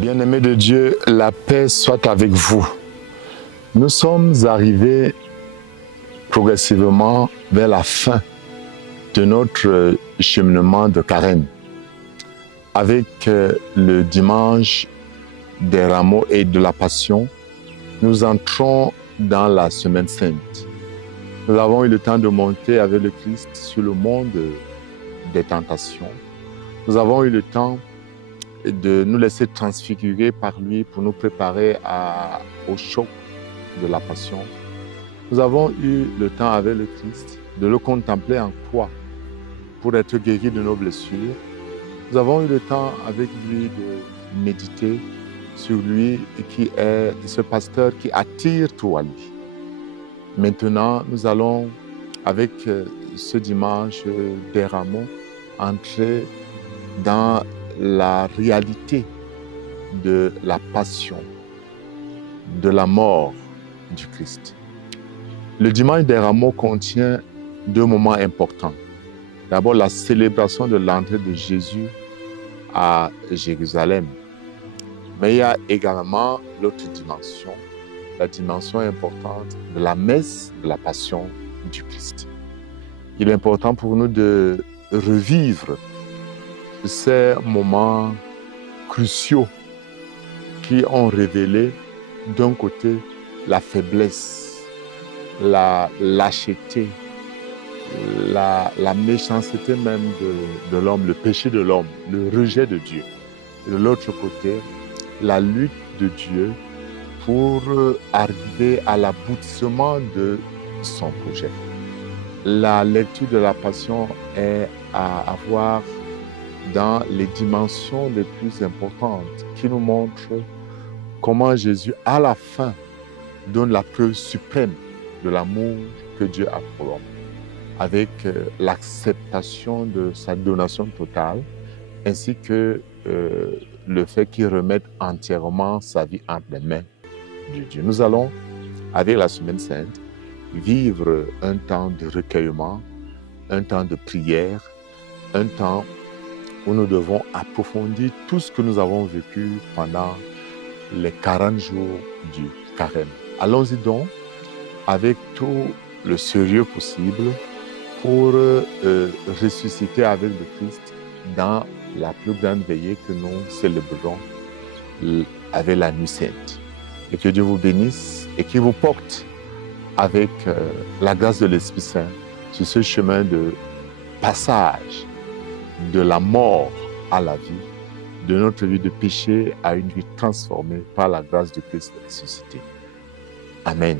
Bien-aimés de Dieu, la paix soit avec vous. Nous sommes arrivés progressivement vers la fin de notre cheminement de carême. Avec le dimanche des rameaux et de la Passion, nous entrons dans la Semaine Sainte. Nous avons eu le temps de monter avec le Christ sur le mont des tentations. Nous avons eu le temps de nous laisser transfigurer par lui pour nous préparer au choc de la Passion. Nous avons eu le temps avec le Christ de le contempler en croix pour être guéris de nos blessures. Nous avons eu le temps avec lui de méditer sur lui qui est ce pasteur qui attire tout à lui. Maintenant, nous allons, avec ce dimanche des rameaux, entrer dans la réalité de la passion, de la mort du Christ. Le dimanche des rameaux contient deux moments importants. D'abord, la célébration de l'entrée de Jésus à Jérusalem. Mais il y a également l'autre dimension, la dimension importante de la messe de la passion du Christ. Il est important pour nous de revivre ces moments cruciaux qui ont révélé d'un côté la faiblesse, la lâcheté, la méchanceté même de l'homme, le péché de l'homme, le rejet de Dieu. Et de l'autre côté, la lutte de Dieu pour arriver à l'aboutissement de son projet. La lecture de la Passion est à avoir dans les dimensions les plus importantes qui nous montrent comment Jésus, à la fin, donne la preuve suprême de l'amour que Dieu a pour l'homme, avec l'acceptation de sa donation totale, ainsi que le fait qu'il remette entièrement sa vie entre les mains de Dieu. Nous allons, avec la Semaine Sainte, vivre un temps de recueillement, un temps de prière, un temps où nous devons approfondir tout ce que nous avons vécu pendant les 40 jours du carême. Allons-y donc avec tout le sérieux possible pour ressusciter avec le Christ dans la plus grande veillée que nous célébrons avec la Nuit Sainte. Et que Dieu vous bénisse et qu'il vous porte avec la grâce de l'Esprit Saint sur ce chemin de passage de la mort à la vie, de notre vie de péché à une vie transformée par la grâce de Christ ressuscité. Amen.